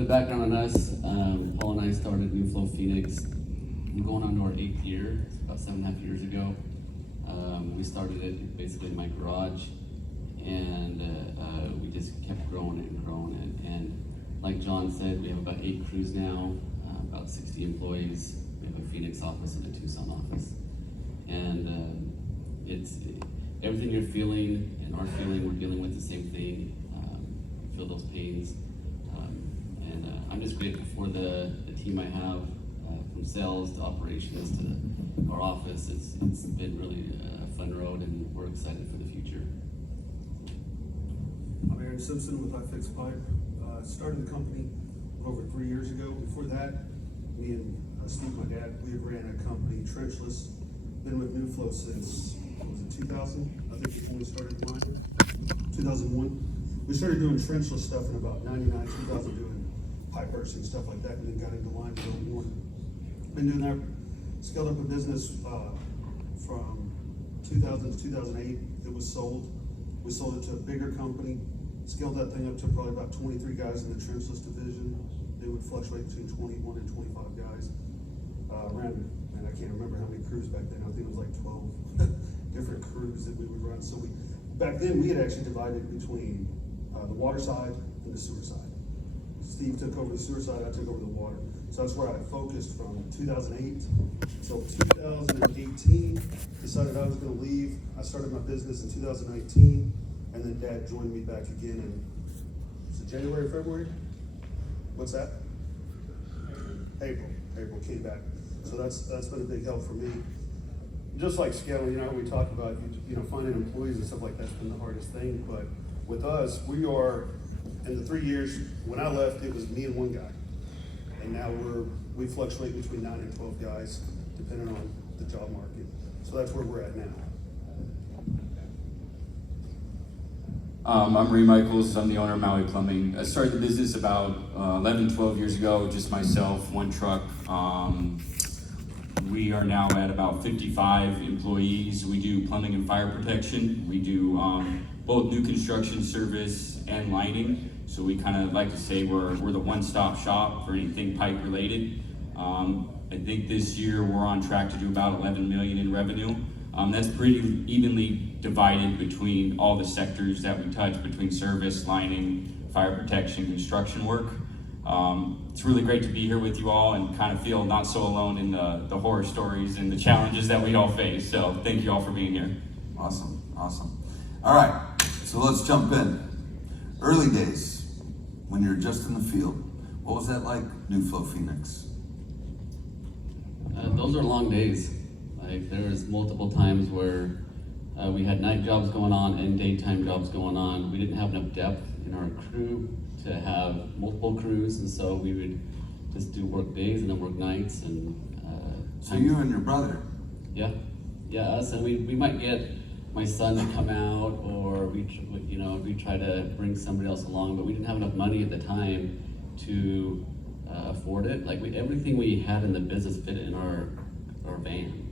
bit of background on us. Paul and I started New Flow Phoenix. We're going on to our 8th year. It's about 7.5 years ago. We started it basically in my garage, and we just kept growing it and growing it. And like John said, we have about 8 crews now, about 60 employees. We have a Phoenix office and a Tucson office. And it's everything you're feeling and our feeling, we're dealing with the same thing. Feel those pains. I'm just grateful for the team I have, from sales to operations to our office. It's been really a fun road, and we're excited for the future. I'm Aaron Simpson with iFix Pipe. Started the company over 3 years ago. Before that, me and Steve, my dad, we had ran a company, Trenchless. Been with New Flow since, what was it, 2000? I think before we started mine, 2001. We started doing trenchless stuff in about 99, 2000, doing pipe bursting, stuff like that, and then got into line building more. Been doing that, scaled up a business from 2000 to 2008. It was sold. We sold it to a bigger company, scaled that thing up to probably about 23 guys in the trenchless division. They would fluctuate between 21 and 25 guys. Ran, and I can't remember how many crews back then. I think it was like 12 different crews that we would run. So back then we had actually divided between the water side and the sewer side. Steve took over the sewer side, I took over the water. So that's where I focused from 2008 until 2018. Decided I was going to leave. I started my business in 2019, and then Dad joined me back again in, is it January, February? What's that? April came back. So that's been a big help for me. Just like scaling, we talked about, finding employees and stuff like that's been the hardest thing. But with us, we are, in the 3 years, when I left, it was me and one guy. And now we fluctuate between 9 and 12 guys, depending on the job market. So that's where we're at now. I'm Ray Michaels. I'm the owner of Maui Plumbing. I started the business about 11, 12 years ago, just myself, one truck. We are now at about 55 employees. We do plumbing and fire protection. We do both new construction service and lighting. So we kind of like to say we're the one-stop shop for anything pipe related. I think this year we're on track to do about 11 million in revenue. That's pretty evenly divided between all the sectors that we touch, between service, lighting, fire protection, construction work. It's really great to be here with you all and kind of feel not so alone in the horror stories and the challenges that we all face. So thank you all for being here. Awesome. All right, so let's jump in. Early days, when you're just in the field, what was that like, New Flow Phoenix? Those are long days. Like, there was multiple times where we had night jobs going on and daytime jobs going on. We didn't have enough depth in our crew to have multiple crews, and so we would just do work days and then work nights. And so you and your brother? Yeah, us, and we might get my son to come out, or we try to bring somebody else along, but we didn't have enough money at the time to afford it. Like, everything we had in the business fit in our van.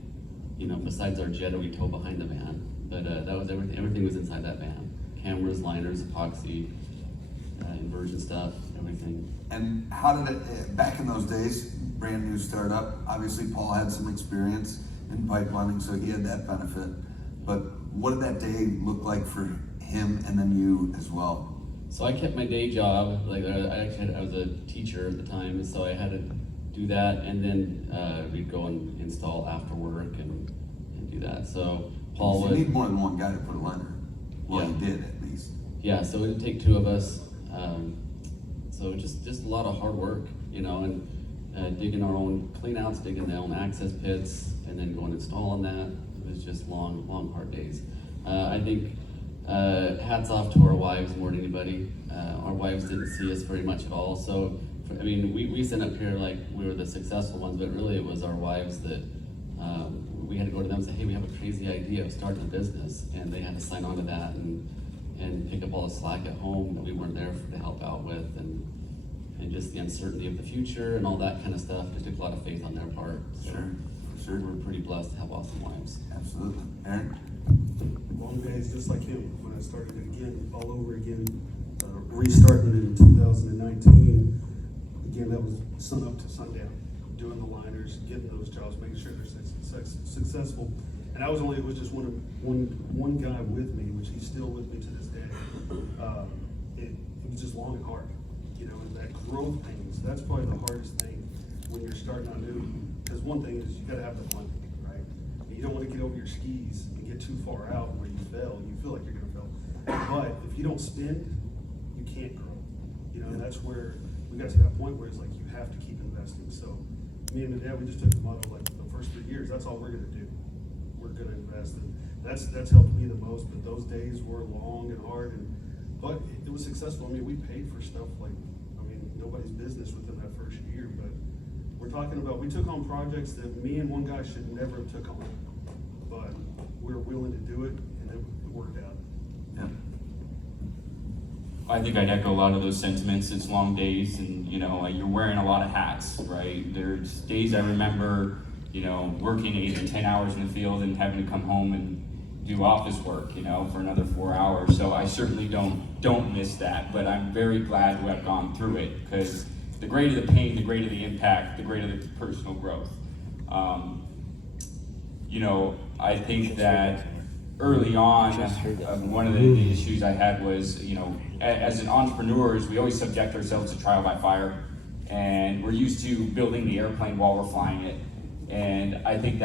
Besides our Jetta we tow behind the van, but that was everything. Everything was inside that van: cameras, liners, epoxy, inversion stuff, everything. And how did it, back in those days, brand new startup, obviously Paul had some experience in pipe plumbing, so he had that benefit. But what did that day look like for him and then you as well? So I kept my day job. Like, I was a teacher at the time, and so I had to do that, and then we'd go and install after work and do that. So Paul would. You need more than one guy to put a liner. Well, Yeah. you did at least. Yeah, so it would take 2 of us. So just a lot of hard work, and digging our own cleanouts, digging their own access pits, and then going and installing that. It was just long, hard days. I think hats off to our wives more than anybody. Our wives didn't see us very much at all. So, we stand up here like we were the successful ones, but really it was our wives that we had to go to them and say, hey, we have a crazy idea of starting a business, and they had to sign on to that and pick up all the slack at home that we weren't there to help out with, and just the uncertainty of the future and all that kind of stuff. Just took a lot of faith on their part. So Sure. we're pretty blessed to have awesome wives. Absolutely. Aaron? Long days, just like him, when I started it again, all over again, restarting it in 2019. again, that was sun up to sundown, doing the liners, getting those jobs, making sure they're successful. And it was just one guy with me, which he's still with me to this day. It was just long and hard, you know, and that growth pains, that's probably the hardest thing when you're starting out new. Because one thing is you gotta have the money, right? You don't wanna get over your skis and get too far out where you fail, you feel like you're gonna fail. But if you don't spend, you can't grow. You know, that's where we got to that point where it's like you have to keep investing. So me and my dad, we just took the motto, like the first 3 years, that's all we're gonna do. We're gonna invest, and that's helped me the most. But those days were long and hard, but it was successful. I mean, we paid for stuff like, I mean, nobody's business within that first year. But we're talking about, we took on projects that me and one guy should never have took on, but we were willing to do it, and it worked out. Yeah. I think I'd echo a lot of those sentiments. It's long days, and you know, you're wearing a lot of hats, right? There's days I remember, you know, working 8 to 10 hours in the field and having to come home and do office work, you know, for another 4 hours. So I certainly don't miss that, but I'm very glad to have gone through it, because the greater the pain, the greater the impact, the greater the personal growth. You know, I think that early on, one of the issues I had was, you know, as an entrepreneurs, we always subject ourselves to trial by fire, and we're used to building the airplane while we're flying it. And I think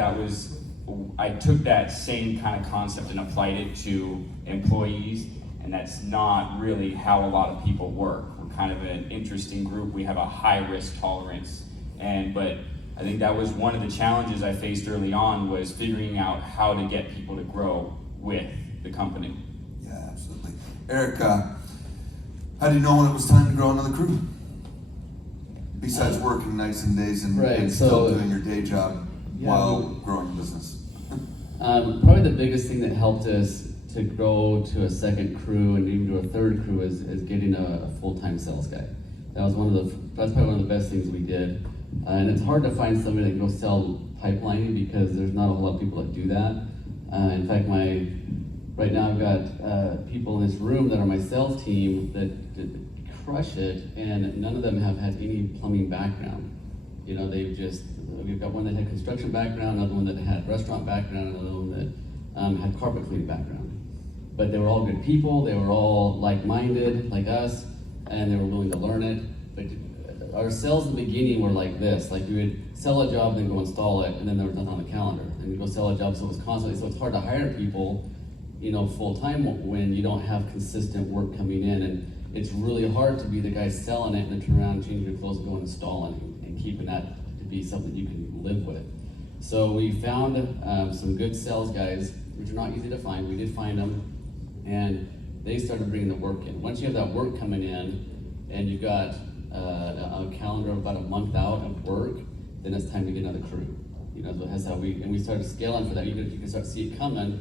I took that same kind of concept and applied it to employees, and that's not really how a lot of people work. We're kind of an interesting group. We have a high risk tolerance, but I think that was one of the challenges I faced early on, was figuring out how to get people to grow with the company. Yeah, absolutely. Eric, how do you know when it was time to grow another crew? Besides working nights and days and still doing your day job while growing the business. Probably the biggest thing that helped us to grow to a second crew and even to a third crew is getting a full-time sales guy. That's probably one of the best things we did. And it's hard to find somebody that can go sell pipelining, because there's not a whole lot of people that do that. In fact, right now I've got people in this room that are my sales team that crush it, and none of them have had any plumbing background. You know, we've got one that had construction background, another one that had restaurant background, another one that had carpet cleaning background. But they were all good people, they were all like-minded, like us, and they were willing to learn it. But our sales in the beginning were like this, like we would sell a job, then go install it, and then there was nothing on the calendar. And we'd go sell a job, so it was constantly, so it's hard to hire people, you know, full-time when you don't have consistent work coming in. And it's really hard to be the guy selling it and then turn around, changing your clothes, and go and install it, and keeping that to be something you can live with. So we found some good sales guys, which are not easy to find. We did find them, and they started bringing the work in. Once you have that work coming in, and you've got a calendar of about a month out of work, then it's time to get another crew. You know, that's how we started scaling for that. You can start to see it coming,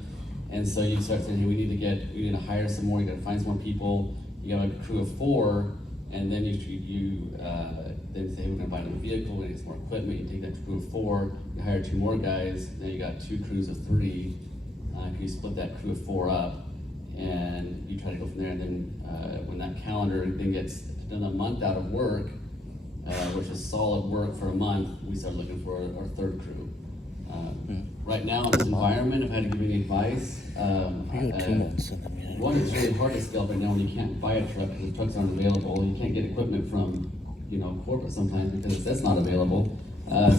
and so you start saying, hey, we need to hire some more. You got to find some more people. You have a crew of 4, and then you then say we're going to buy another vehicle, we need some more equipment. You take that crew of 4, you hire 2 more guys. Now you got 2 crews of 3. You split that crew of 4 up, and you try to go from there. And then when that calendar then gets done a month out of work, which is solid work for a month, we start looking for our 3rd crew. Right now in this environment, if I had to give any advice, one, it's really hard to scale right now when you can't buy a truck because the trucks aren't available. You can't get equipment from, you know, corporate sometimes because that's not available.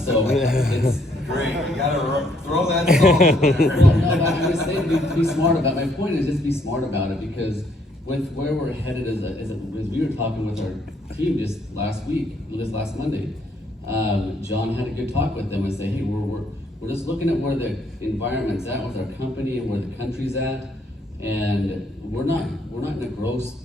So it's great. You gotta throw that salt in there. well, no, I'm just saying be smart about it. My point is just be smart about it, because with where we're headed as we were talking with our team just last Monday, John had a good talk with them and say, hey, we're just looking at where the environment's at with our company and where the country's at, and we're not in a growth,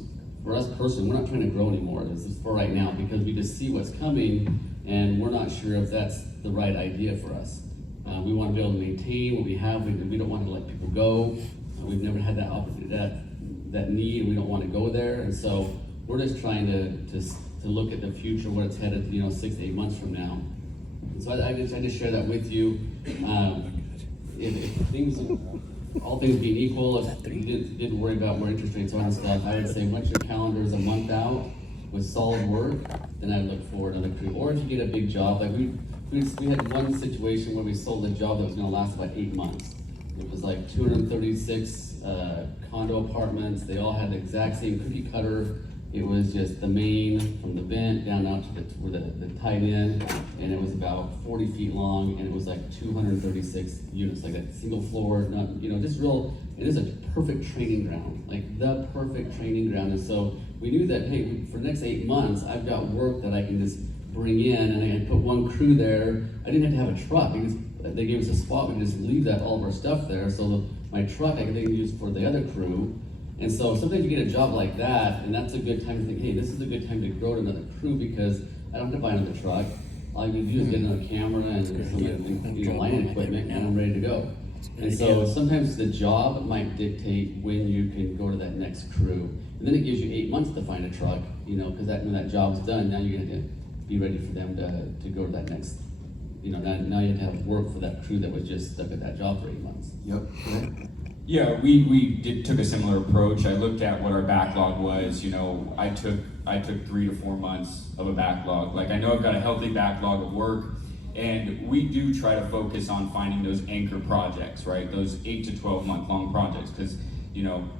for us personally, we're not trying to grow anymore. This is for right now, because we just see what's coming, and we're not sure if that's the right idea for us. We want to be able to maintain what we have. We don't want to let people go. We've never had that opportunity, that need. We don't want to go there, and so we're just trying to look at the future, where it's headed, 6 to 8 months from now. And so I just share that with you. If things, all things being equal, if you didn't worry about where interest rates are and stuff, I would say once your calendar is a month out, with solid work, then I'd look for another crew. Or if you get a big job, like we had one situation where we sold a job that was gonna last about 8 months. It was like 236 condo apartments. They all had the exact same cookie cutter. It was just the main from the vent down out to where the tied in, and it was about 40 feet long, and it was like 236 units, like that single floor, not, just real. It is a perfect training ground, like the perfect training ground. And so we knew that, hey, for the next 8 months, I've got work that I can just bring in, and I had put one crew there. I didn't have to have a truck. They gave us a spot. We could just leave all of our stuff there. So my truck I could then use for the other crew. And so sometimes you get a job like that, and that's a good time to think, hey, this is a good time to grow to another crew because I don't have to buy another truck. All I need to do is get another camera and some line equipment, and I'm ready to go. And so sometimes the job might dictate when you can go to that next crew. And then it gives you 8 months to find a truck, because when that job's done, now you're gonna be ready for them to go to that next, now you have to have work for that crew that was just stuck at that job for 8 months. Yep. Yeah, we took a similar approach. I looked at what our backlog was. I took 3 to 4 months of a backlog. Like, I know I've got a healthy backlog of work, and we do try to focus on finding those anchor projects, right? Those 8 to 12 month long projects, because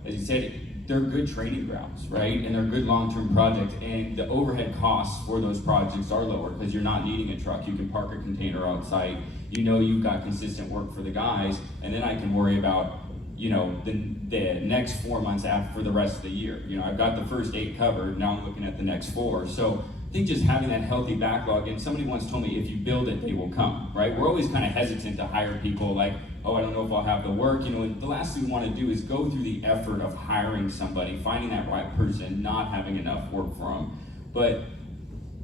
as you said, they're good training grounds, right? And they're good long-term projects, and the overhead costs for those projects are lower because you're not needing a truck. You can park a container outside. You've got consistent work for the guys, and then I can worry about the next 4 months after for the rest of the year. I've got the first 8 covered, now I'm looking at the next 4. So I think just having that healthy backlog, and somebody once told me, if you build it, they will come, right? We're always kind of hesitant to hire people like, oh, I don't know if I'll have the work. And the last thing we want to do is go through the effort of hiring somebody, finding that right person, not having enough work for them. But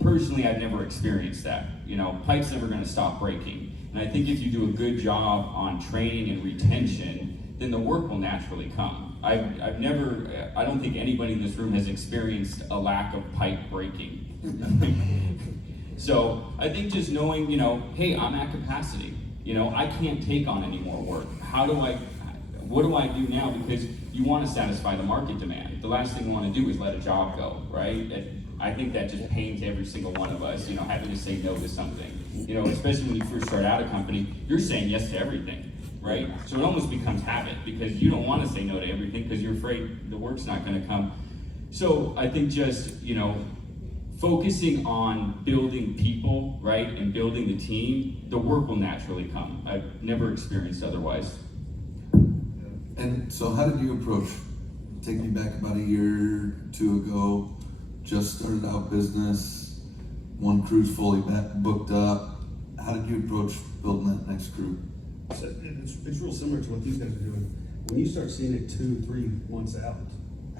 personally, I've never experienced that. Pipe's never going to stop breaking. And I think if you do a good job on training and retention, then the work will naturally come. I don't think anybody in this room has experienced a lack of pipe breaking. So I think just knowing, hey, I'm at capacity. I can't take on any more work. What do I do now? Because you want to satisfy the market demand. The last thing you want to do is let a job go, right? I think that just pains every single one of us, having to say no to something. Especially when you first start out a company, you're saying yes to everything. Right? So it almost becomes habit because you don't want to say no to everything because you're afraid the work's not going to come. So I think just, focusing on building people, right, and building the team, the work will naturally come. I've never experienced otherwise. And so how did you approach, take me back about a year or 2 ago, just started out business, one crew's fully booked up. How did you approach building that next crew? So it's real similar to what these guys are doing. When you start seeing it 2-3 months out,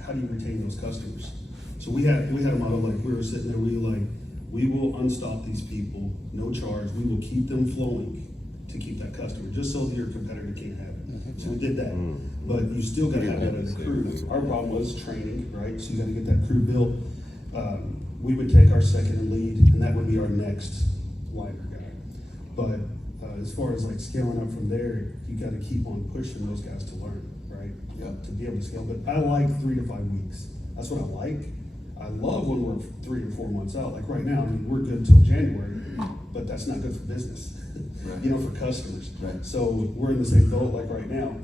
how do you retain those customers? So we had a model, like we were sitting there, we will unstop these people, no charge. We will keep them flowing to keep that customer, just so that your competitor can't have it. So we did that, but you still got to have that as a crew. Our problem was training, right? So you got to get that crew built. We would take our second lead, and that would be our next liner guy. But as far as like scaling up from there, you got to keep on pushing those guys to learn, right? Yep. To be able to scale. But I like 3 to 5 weeks. That's what I like. I love when we're 3 or 4 months out. Like right now, we're good until January, but that's not good for business, Right. for customers. Right. So we're in the same boat. Like right now,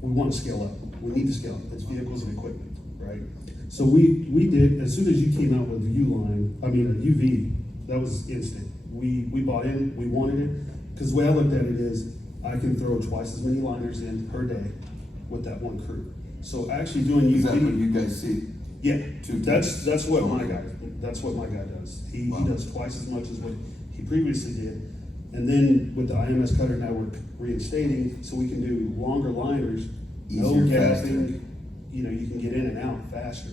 we want to scale up. We need to scale up. It's vehicles and equipment, right? So we did, as soon as you came out with a UV, that was instant. We bought in, we wanted it, because the way I looked at it is, I can throw twice as many liners in per day with that one crew. So actually doing UV. Is that what you guys see? Yeah, Two that's what my guy does. He Wow. does twice as much as what he previously did. And then with the IMS Cutter Network reinstating, so we can do longer liners, no Easier, faster. gapping, you can get in and out faster.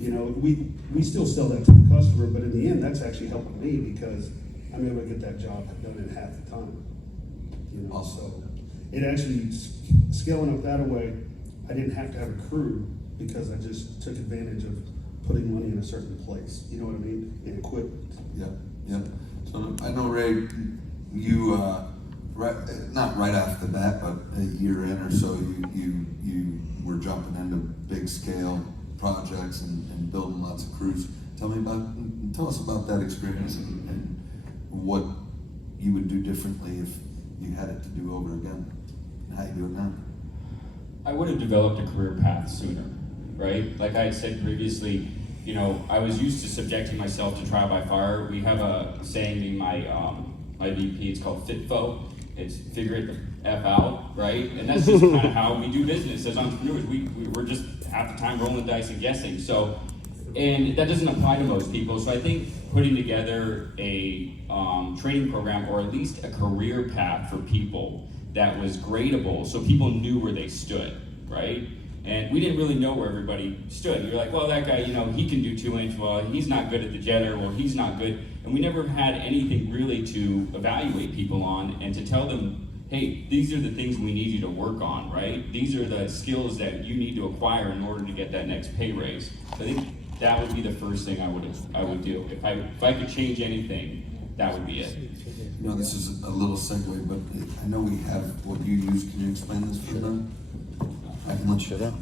Beautiful. We still sell that to the customer, but in the end, that's actually helping me because I'm able to get that job done in half the time. Awesome. So it actually, scaling up that way, I didn't have to have a crew because I just took advantage of putting money in a certain place, you know what I mean, and equipment. Yep. So I know, Ray, you, not right off the bat, but a year in or so, you were jumping into big scale projects and building lots of crews. Tell us about that experience and what you would do differently if you had it to do over again, and how you do it now. I would have developed a career path sooner, right? Like I had said previously, you know, I was used to subjecting myself to trial by fire. We have a saying in my VP, it's called FITFO. It's figure it the F out, right? And that's just kind of how we do business as entrepreneurs. We're just half the time rolling the dice and guessing. So, and that doesn't apply to most people. So I think putting together a training program, or at least a career path for people that was gradable, so people knew where they stood, right? And we didn't really know where everybody stood. You're like, well, that guy, you know, he can do 2-inch. Well, he's not good at the jetter. Well, he's not good. And we never had anything really to evaluate people on and to tell them, hey, these are the things we need you to work on, right? These are the skills that you need to acquire in order to get that next pay raise. I think that would be the first thing I would do. If I could change anything, that would be it. You know, this is a little segue, but I know we have what you use. Can you explain this for them? I can let you know.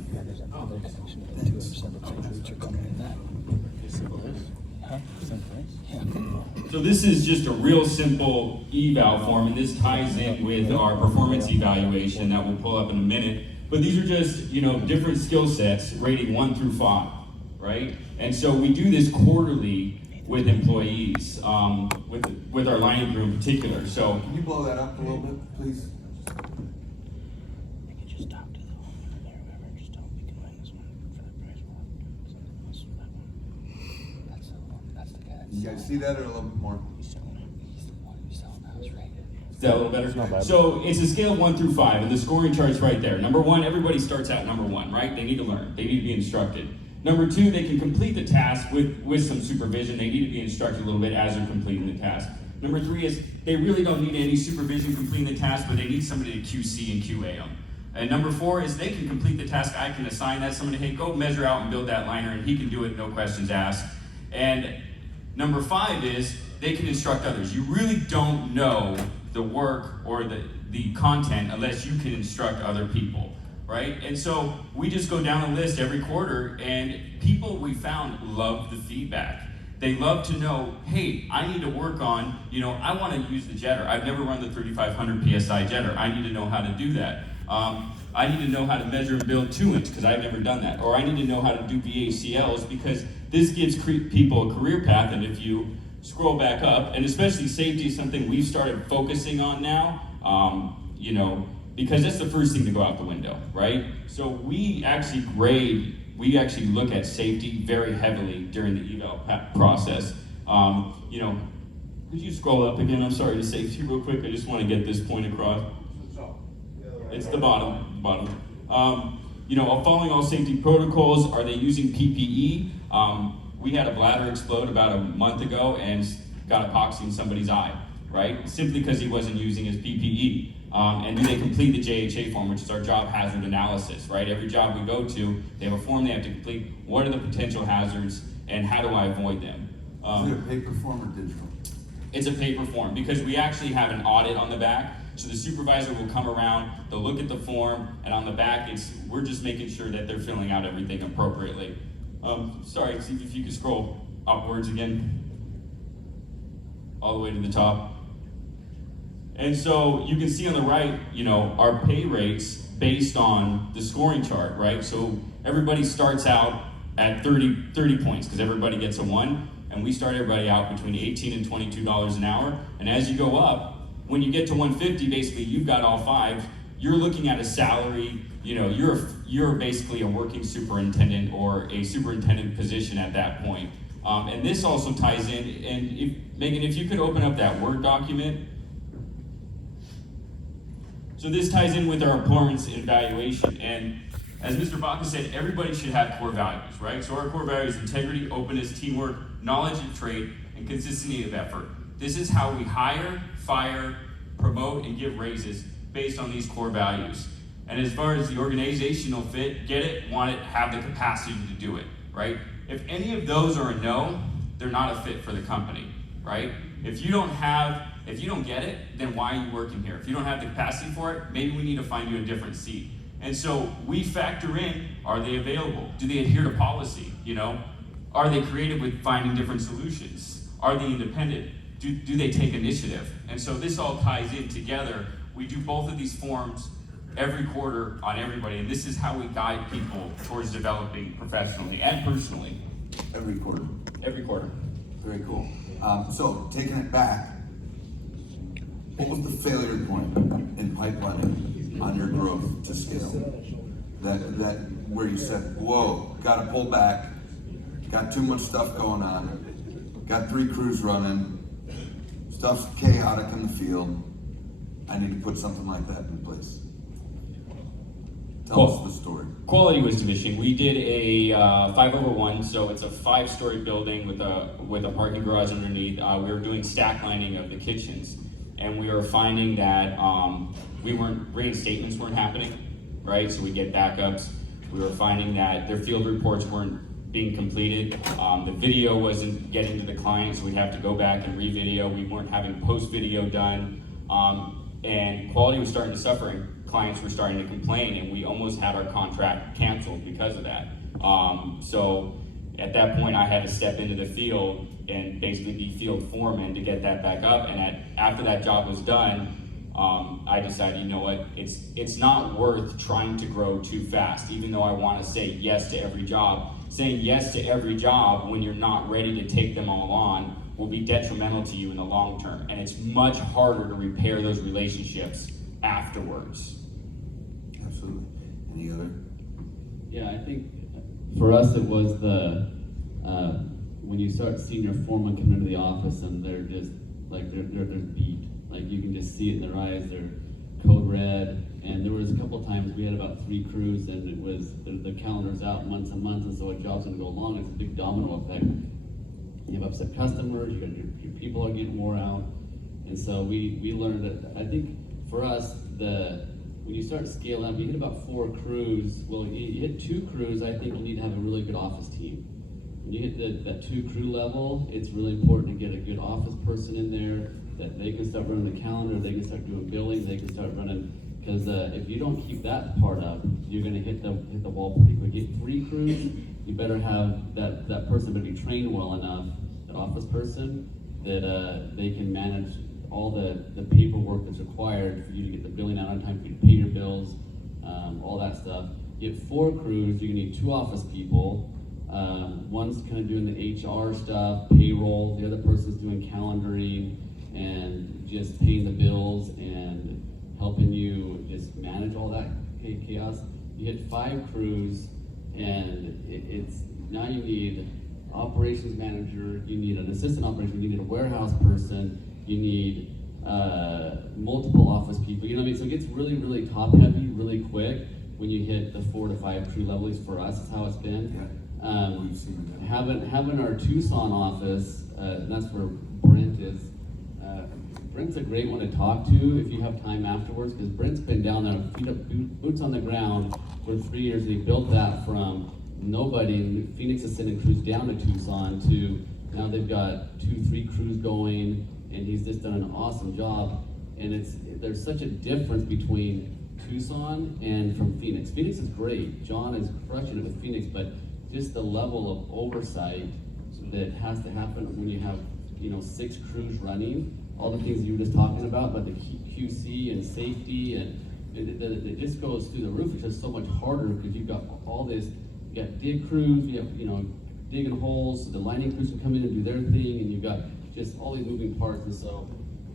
So this is just a real simple eval form, and this ties in with our performance evaluation that we'll pull up in a minute. But these are just, you know, different skill sets rating 1 through 5, right? And so we do this quarterly with employees, with our lining crew in particular. So Can you blow that up a little bit, please? You can just talk to the owner there, just tell them we can win this one for the price one. So that one. That's the one. That's the guy that's You guys see that or a little bit more? he's selling it. He's the one who's selling the house right. is that a little better? So it's a scale of 1 through 5, and the scoring chart's right there. Number 1, everybody starts out number 1, right? They need to learn. They need to be instructed. Number 2, they can complete the task with some supervision. They need to be instructed a little bit as they're completing the task. Number 3 is they really don't need any supervision completing the task, but they need somebody to QC and QA them. And number 4 is they can complete the task. I can assign that somebody, hey, go measure out and build that liner, and he can do it, no questions asked. And number 5 is they can instruct others. You really don't know the work or the content unless you can instruct other people, right? And so we just go down the list every quarter, and people we found love the feedback. They love to know, hey, I need to work on, you know, I want to use the jetter. I've never run the 3500 PSI jetter. I need to know how to do that. I need to know how to measure and build 2-inch because I've never done that. Or I need to know how to do VACLs because this gives people a career path. And if you scroll back up, and especially safety is something we've started focusing on now, you know, because that's the first thing to go out the window, right? So we actually look at safety very heavily during the eval process. You know, could you scroll up again? I'm sorry to safety real quick. I just want to get this point across. It's the bottom. You know, following all safety protocols. Are they using PPE? We had a bladder explode about a month ago and got epoxy in somebody's eye, right? Simply because he wasn't using his PPE. And do they complete the JHA form, which is our job hazard analysis, right? Every job we go to, they have a form they have to complete. What are the potential hazards and how do I avoid them? Is it a paper form or digital? It's a paper form because we actually have an audit on the back. So the supervisor will come around, they'll look at the form, and on the back, we're just making sure that they're filling out everything appropriately. Sorry, see if you could scroll upwards again, all the way to the top. And so you can see on the right, you know, our pay rates based on the scoring chart, right? So everybody starts out at 30 points because everybody gets a 1, and we start everybody out between $18 and $22 an hour. And as you go up, when you get to 150, basically you've got all 5. You're looking at a salary, you know, you're basically a working superintendent or a superintendent position at that point. And this also ties in, and Megan, if you could open up that Word document. So this ties in with our performance evaluation. And as Mr. Baca said, everybody should have core values, right? So our core values: integrity, openness, teamwork, knowledge of trade, and consistency of effort. This is how we hire, fire, promote, and give raises based on these core values. And as far as the organizational fit, get it, want it, have the capacity to do it, right? If any of those are a no, they're not a fit for the company, right? If you don't get it, then why are you working here? If you don't have the capacity for it, maybe we need to find you a different seat. And so we factor in, are they available? Do they adhere to policy? You know, Are they creative with finding different solutions? Are they independent? Do they take initiative? And so this all ties in together. We do both of these forms every quarter on everybody, and this is how we guide people towards developing professionally and personally. Every quarter. Every quarter. Very cool. So taking it back, what was the failure point in pipelining on your growth to scale? That where you said, whoa, gotta pull back, got too much stuff going on, got 3 crews running, stuff's chaotic in the field, I need to put something like that in place. Tell us the story. Quality was diminishing. We did a 5/1, so it's a 5-story building with a parking garage underneath. We were doing stack lining of the kitchens, and we were finding that reinstatements weren't happening, right? So we get backups. We were finding that their field reports weren't being completed. The video wasn't getting to the client, so we'd have to go back and re-video. We weren't having post-video done, and quality was starting to suffer. And clients were starting to complain, and we almost had our contract canceled because of that. So at that point, I had to step into the field and basically be field foreman to get that back up. And after that job was done, I decided, you know what, it's not worth trying to grow too fast, even though I want to say yes to every job. Saying yes to every job when you're not ready to take them all on will be detrimental to you in the long term. And it's much harder to repair those relationships afterwards. Absolutely. Any other? Yeah, I think for us it was when you start seeing your foreman come into the office and they're just like they're beat. Like you can just see it in their eyes. They're code red. And there was a couple of times we had about 3 crews, and it was the calendar's out months and months, and so a job's gonna go along. It's a big domino effect. You have upset customers. Your people are getting wore out, and so we learned that. I think for us when you start scaling up, you hit about 4 crews. Well, you hit 2 crews, I think you need to have a really good office team. When you hit that 2 crew level, it's really important to get a good office person in there that they can start running the calendar, they can start doing billing, they can start running. Because if you don't keep that part up, you're going to hit the wall pretty quick. You get 3 crews, you better have that person better be trained well enough, that office person, that they can manage all the paperwork that's required for you to get the billing out on time, for you to pay your bills, all that stuff. You get 4 crews, you're gonna need 2 office people. One's kind of doing the HR stuff, payroll, the other person's doing calendaring and just paying the bills and helping you just manage all that chaos. You hit 5 crews, and it's now you need operations manager, you need an assistant operations, you need a warehouse person, you need multiple office people. You know what I mean? So it gets really, really top heavy, really quick when you hit the 4 to 5 crew level. At least for us, is how it's been. Yeah. We've seen that. Having our Tucson office, that's where Brent is. Brent's a great one to talk to if you have time afterwards, because Brent's been down there, feet up, boots on the ground for 3 years. He built that from nobody. Phoenix is sending crews down to Tucson to now they've got 2-3 crews going, and he's just done an awesome job. And there's such a difference between Tucson and from Phoenix. Phoenix is great. John is crushing it with Phoenix, but just the level of oversight that has to happen when you have 6 crews running. All the things you were just talking about the QC and safety, and it just goes through the roof. It's just so much harder because you've got all this. You got dig crews, you have digging holes, so the lining crews can come in and do their thing, and you've got just all these moving parts. And so,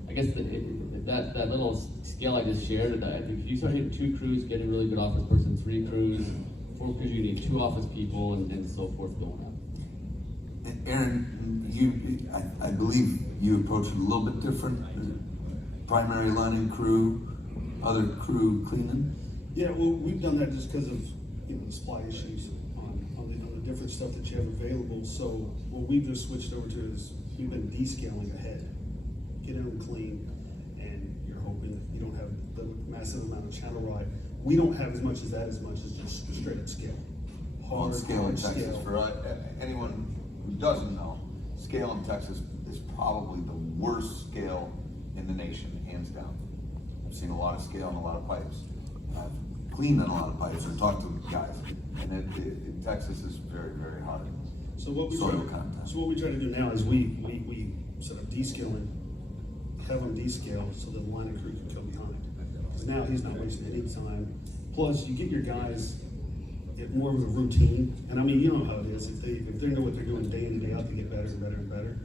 I guess that little scale I just shared, that if you start hitting 2 crews, get a really good office person, 3 crews, 4 crews, you need 2 office people, and so forth going up. Aaron, I believe you approach it a little bit different. Primary lining crew, other crew cleaning. Yeah, well, we've done that just because of the supply issues on the different stuff that you have available. So what we've just switched over to is we've been descaling ahead, get them clean, and you're hoping that you don't have the massive amount of channel ride. We don't have as much as just straight up scale. Hard scale in Texas. scale. For anyone who doesn't know, scale in Texas is probably the worst scale in the nation, hands down. I've seen a lot of scale and a lot of pipes. I've cleaned on a lot of pipes or talked to guys, and Texas is very, very hard. So what we soil try, content. so what we try to do now is we sort of descaling, have them descale so that the line of crew can come behind. Because now he's not wasting any time. Plus, you get your guys at more of a routine. And I mean, you know how it is. If they know what they're doing day in and day out, they get better and better and better.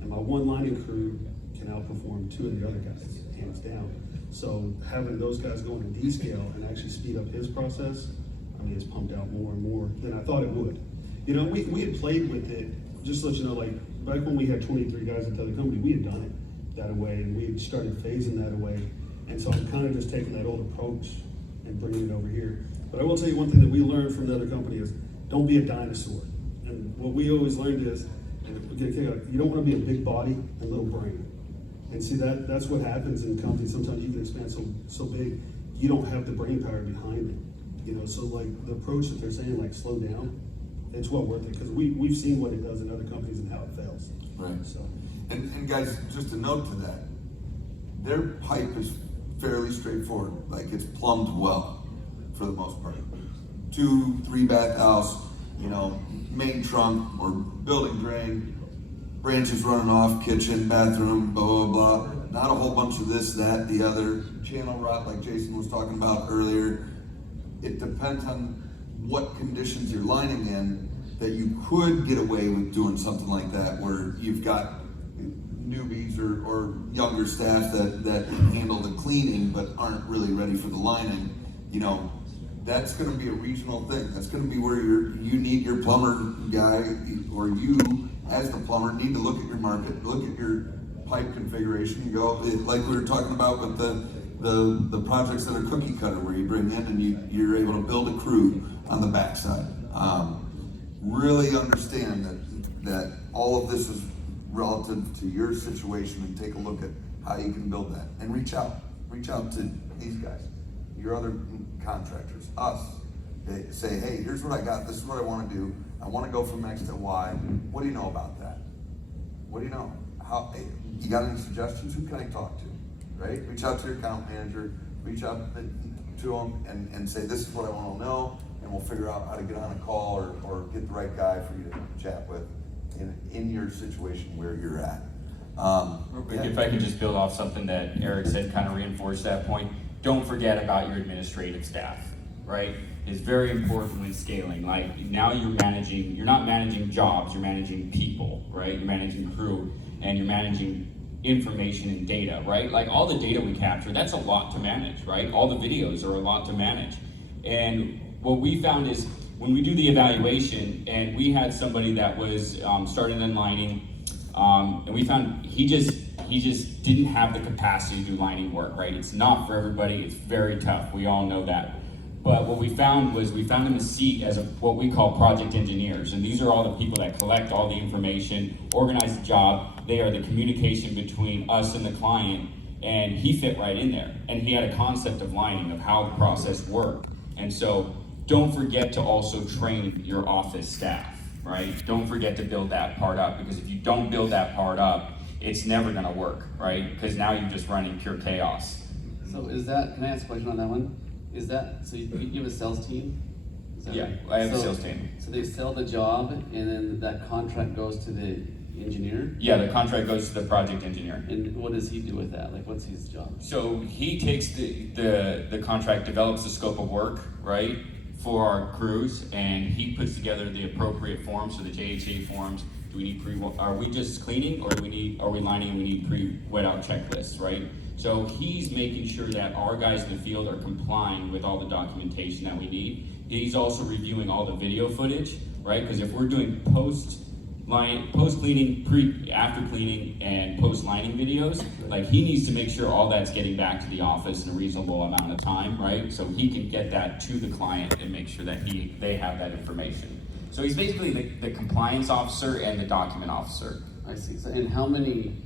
And my one lining crew can outperform two of the other guys, hands down. So having those guys go into descale and actually speed up his process, I mean, it's pumped out more and more than I thought it would. You know, we had played with it, just to let you know, like, back when we had 23 guys at the other company, we had done it that way, and we had started phasing that away. And so I'm kind of just taking that old approach and bringing it over here. But I will tell you one thing that we learned from the other company is, don't be a dinosaur. And what we always learned is, and we get a kick out of it, you don't want to be a big body and little brain. And see, that's what happens in companies. Sometimes you can expand so big, you don't have the brain power behind it. You know, so like the approach that they're saying, like slow down, it's well worth it, because we've seen what it does in other companies and how it fails. Right. So, And guys, just a note to that, their pipe is fairly straightforward, like it's plumbed well, for the most part. 2-3 bath house, you know, main trunk or building drain, branches running off, kitchen, bathroom, blah, blah, blah. Not a whole bunch of this, that, the other, channel rot like Jason was talking about earlier. It depends on what conditions you're lining in, that you could get away with doing something like that, where you've got newbies or younger staff that handle the cleaning but aren't really ready for the lining. You know, that's gonna be a regional thing. That's gonna be where you need your plumber guy, or you as the plumber need to look at your market, look at your pipe configuration and go, like we were talking about with the projects that are cookie cutter, where you bring in and you're able to build a crew on the backside. Really understand that all of this is relative to your situation, and take a look at how you can build that, and reach out to these guys, your other contractors, us. They say, hey, here's what I got, this is what I want to do, I want to go from X to Y. What do you know about that? What do you know? How, hey, you got any suggestions? Who can I talk to? Right? Reach out to your account manager, reach out to them and say, this is what I want to know, and we'll figure out how to get on a call or get the right guy for you to chat with in your situation where you're at. If I could just build off something that Eric said, kind of reinforce that point. Don't forget about your administrative staff, right? It's very important when scaling. Like now you're not managing jobs, you're managing people, right? You're managing crew, and you're managing information and data, right? Like all the data we capture, that's a lot to manage, right? All the videos are a lot to manage. And what we found is when we do the evaluation, and we had somebody that was started in lining, and we found he just didn't have the capacity to do lining work, right? It's not for everybody, it's very tough, we all know that. But what we found him a seat as what we call project engineers. And these are all the people that collect all the information, organize the job. They are the communication between us and the client. And he fit right in there. And he had a concept of lining, of how the process worked. And so don't forget to also train your office staff, right? Don't forget to build that part up, because if you don't build that part up, it's never gonna work, right? Because now you're just running pure chaos. So is that, can I ask a question on that one? Is that, so you have a sales team? Is that Yeah, right? I have a sales team. So they sell the job, and then that contract goes to the engineer? Yeah, the contract goes to the project engineer. And what does he do with that? Like, what's his job? So he takes the contract, develops the scope of work, right, for our crews, and he puts together the appropriate forms, so the JHA forms. Do we need are we just cleaning, or are we lining and we need pre-wet out checklists, right? So he's making sure that our guys in the field are complying with all the documentation that we need. He's also reviewing all the video footage, right? Because if we're doing post-cleaning, after cleaning, and post-lining videos, like he needs to make sure all that's getting back to the office in a reasonable amount of time, right? So he can get that to the client and make sure that they have that information. So he's basically the compliance officer and the document officer. I see. So, and how many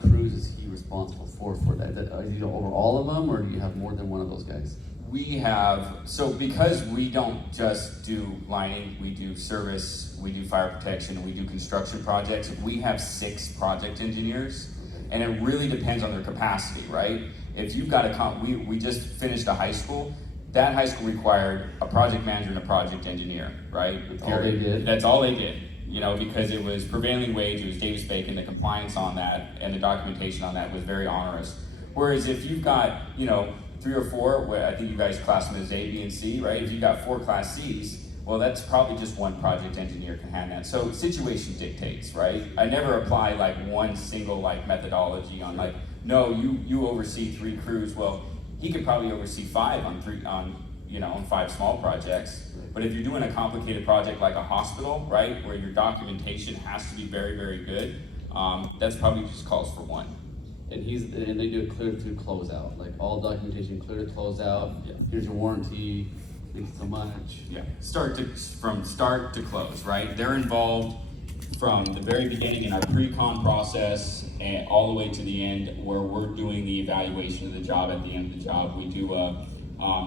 crews is he responsible for that? Are you over all of them, or do you have more than one of those guys? We have, so because we don't just do lining, we do service, we do fire protection, and we do construction projects, we have 6 project engineers, and it really depends on their capacity, right? If you've got we just finished a high school, that high school required a project manager and a project engineer, right? That's all they did? That's all they did, you know, because it was prevailing wage, it was Davis-Bacon, the compliance on that and the documentation on that was very onerous. Whereas if you've got, you know, 3 or 4, well, I think you guys class them as A, B, and C, right? If you've got 4 Class Cs, well, that's probably just one project engineer can handle that. So situation dictates, right? I never apply like one single like methodology on like, no, you oversee 3 crews. Well, he could probably oversee 5 on 5 small projects. But if you're doing a complicated project like a hospital, right, where your documentation has to be very, very good, that's probably just calls for 1. And they do a clear through closeout, like all documentation clear to closeout. Yeah. Here's your warranty, thanks so much. Yeah, from start to close, right? They're involved from the very beginning in our pre-con process and all the way to the end where we're doing the evaluation of the job. At the end of the job, we do a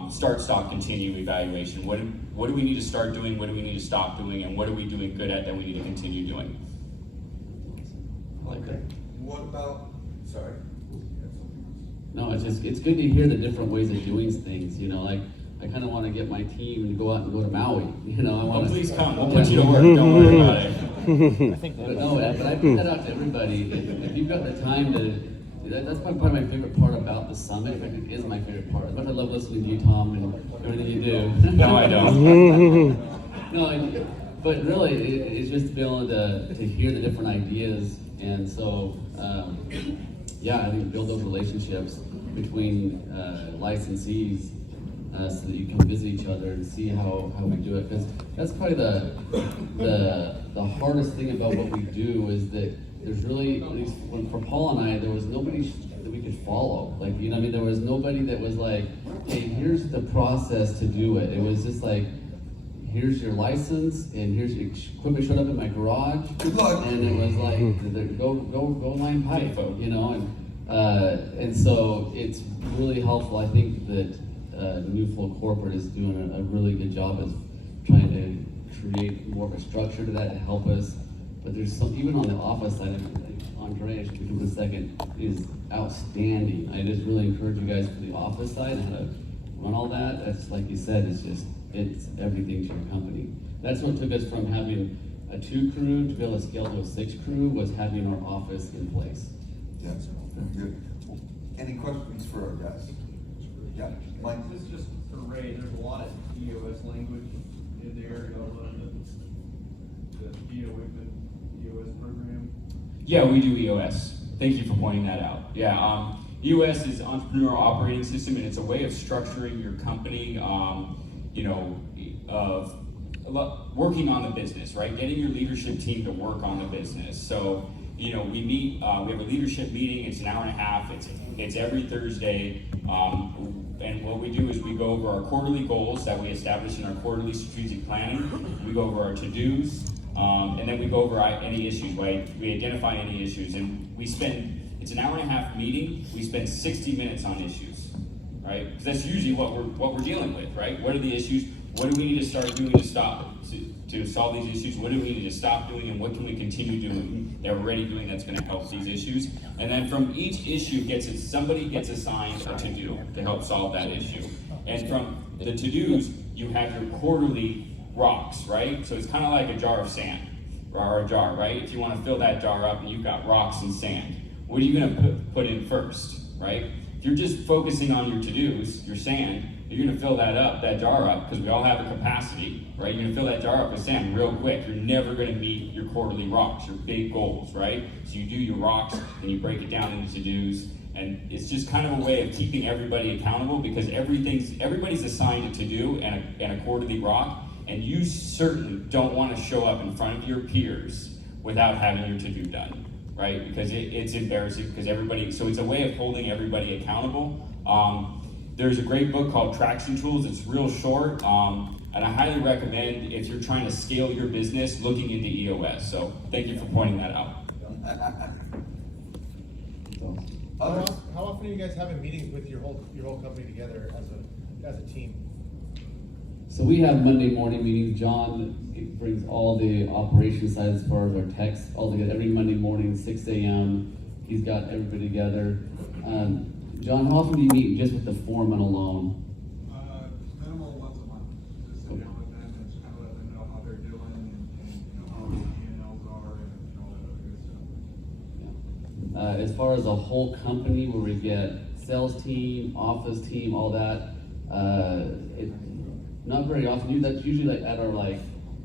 start, stop, continue evaluation. What do we need to start doing? What do we need to stop doing? And what are we doing good at that we need to continue doing? Like that. What about, sorry? No, it's good to hear the different ways of doing things, you know, like, I kind of want to get my team to go out and go to Maui, you know, I want Oh, to. please come. We'll put you to work. Don't worry about it. I think But no, but I put that out to everybody, if you've got the time that's probably my favorite part about the summit. In fact, it is my favorite part. As much as I love listening to you, Tom, and everything you do. No, I don't. No, but really, it's just to be able to hear the different ideas, and so, yeah, I think build those relationships between licensees, so that you can visit each other and see how we do it. Because that's probably the hardest thing about what we do is that there's really, at least for Paul and I, there was nobody that we could follow. Like, you know what I mean? There was nobody that was like, hey, here's the process to do it. It was just like, here's your license, and here's your equipment showed up in my garage. Good luck. And it was like, go line pipe, you know? And so it's really helpful. I think that New Flow Corporate is doing a really good job of trying to create more of a structure to that to help us. But there's some, even on the office side, Andre, I should give him a second, is outstanding. I just really encourage you guys for the office side and how to run all that. That's like you said, it's everything to your company. That's what took us from having a 2 crew to be able to scale to a 6 crew, was having our office in place. Yeah, good. Any questions for our guys? Yeah, Mike? This is just for Ray, there's a lot of EOS language in there, y'all run the EOS program. Yeah, we do EOS. Thank you for pointing that out. Yeah, EOS is Entrepreneurial Operating System, and it's a way of structuring your company, of working on the business, right? Getting your leadership team to work on the business. So, we meet, we have a leadership meeting, it's an hour and a half, it's every Thursday. And what we do is we go over our quarterly goals that we establish in our quarterly strategic planning. We go over our to-dos, and then we go over any issues, right? We identify any issues, and it's an hour and a half meeting, we spend 60 minutes on issues, right? Because that's usually what we're dealing with, right? What are the issues? What do we need to start doing to solve these issues? What do we need to stop doing, and what can we continue doing that we're already doing that's going to help these issues? And then from each issue somebody gets assigned a to-do to help solve that issue. And from the to-dos, you have your quarterly rocks, right? So it's kind of like a jar of sand, or a jar, right? If you want to fill that jar up and you've got rocks and sand, what are you going to put in first, right? If you're just focusing on your to-dos, your sand, you're going to fill that jar up, because we all have a capacity, right? You're going to fill that jar up with sand real quick. You're never going to meet your quarterly rocks, your big goals, right? So you do your rocks, and you break it down into to-dos, and it's just kind of a way of keeping everybody accountable, because everybody's assigned a to-do and a quarterly rock, and you certainly don't want to show up in front of your peers without having your to-do done, right? Because it's embarrassing, because so it's a way of holding everybody accountable. There's a great book called Traction Tools. It's real short, and I highly recommend, if you're trying to scale your business, looking into EOS. So thank you for pointing that out. Others? How often are you guys having meetings with your whole company together as a team? So we have Monday morning meetings. John brings all the operations side as far as our techs all together every Monday morning, 6 a.m. He's got everybody together. John, how often do you meet just with the foreman alone? As far as a whole company where we get sales team, office team, all that, it, not very often. That's usually like at our like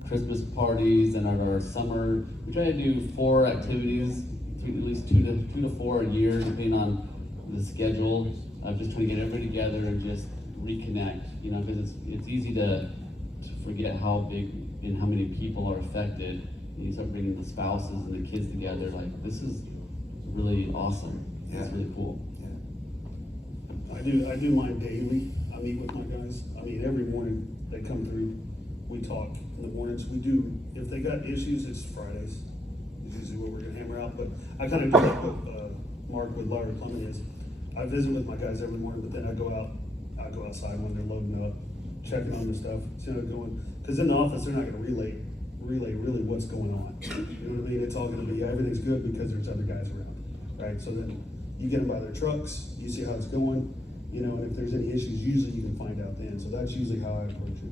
Christmas parties and at our summer. We try to do 4 activities, at least two to 4 a year, depending on the schedule. Just trying to get everybody together and just reconnect, you know, because it's easy to forget how big and how many people are affected. And you start bringing the spouses and the kids together, like, this is really awesome. Yeah. It's really cool. I do mine daily. I meet with my guys. I mean, every morning they come through, we talk in the mornings. We do, if they got issues, it's Fridays. It's usually what we're gonna hammer out, but I kind of do like what, Mark with Larry Plumbing is. I visit with my guys every morning, but then I go outside when they're loading up, checking on the stuff, see how it's going. Cause in the office, they're not gonna relay really what's going on. You know what I mean? It's all gonna be, everything's good because there's other guys around, right? So then you get them by their trucks, you see how it's going, you know, and if there's any issues, usually you can find out then. So that's usually how I approach it.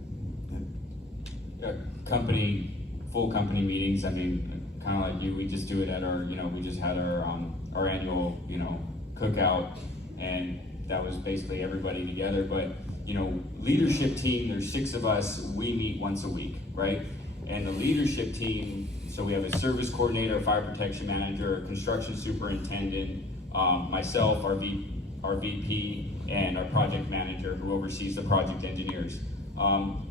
Full company meetings, I mean, kind of like you, we just do it at our, you know, we just had our annual, you know, cookout, and that was basically everybody together. But, you know, leadership team, there's 6 of us, we meet once a week, right? And the leadership team, so we have a service coordinator, a fire protection manager, a construction superintendent, myself, our VP, and our project manager who oversees the project engineers.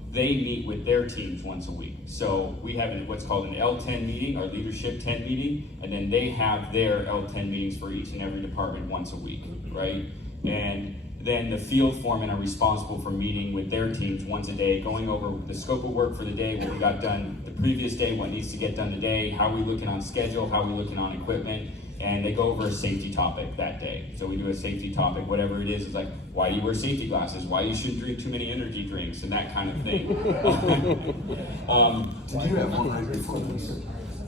They meet with their teams once a week. So we have what's called an L10 meeting, our leadership 10 meeting, and then they have their L10 meetings for each and every department once a week, right? And then the field foremen are responsible for meeting with their teams once a day, going over the scope of work for the day, what we got done the previous day, what needs to get done today, how we looking on schedule, how we looking on equipment, and they go over a safety topic that day. So we do a safety topic, whatever it is. It's like, why do you wear safety glasses? Why you shouldn't drink too many energy drinks, and that kind of thing. Did you have one right before this?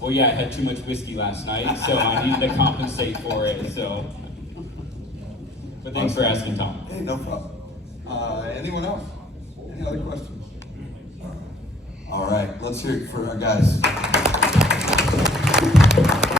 Well, yeah, I had too much whiskey last night, so I needed to compensate for it. So, but thanks for asking, Tom. Hey, no problem. Anyone else? Any other questions? All right, let's hear it for our guys.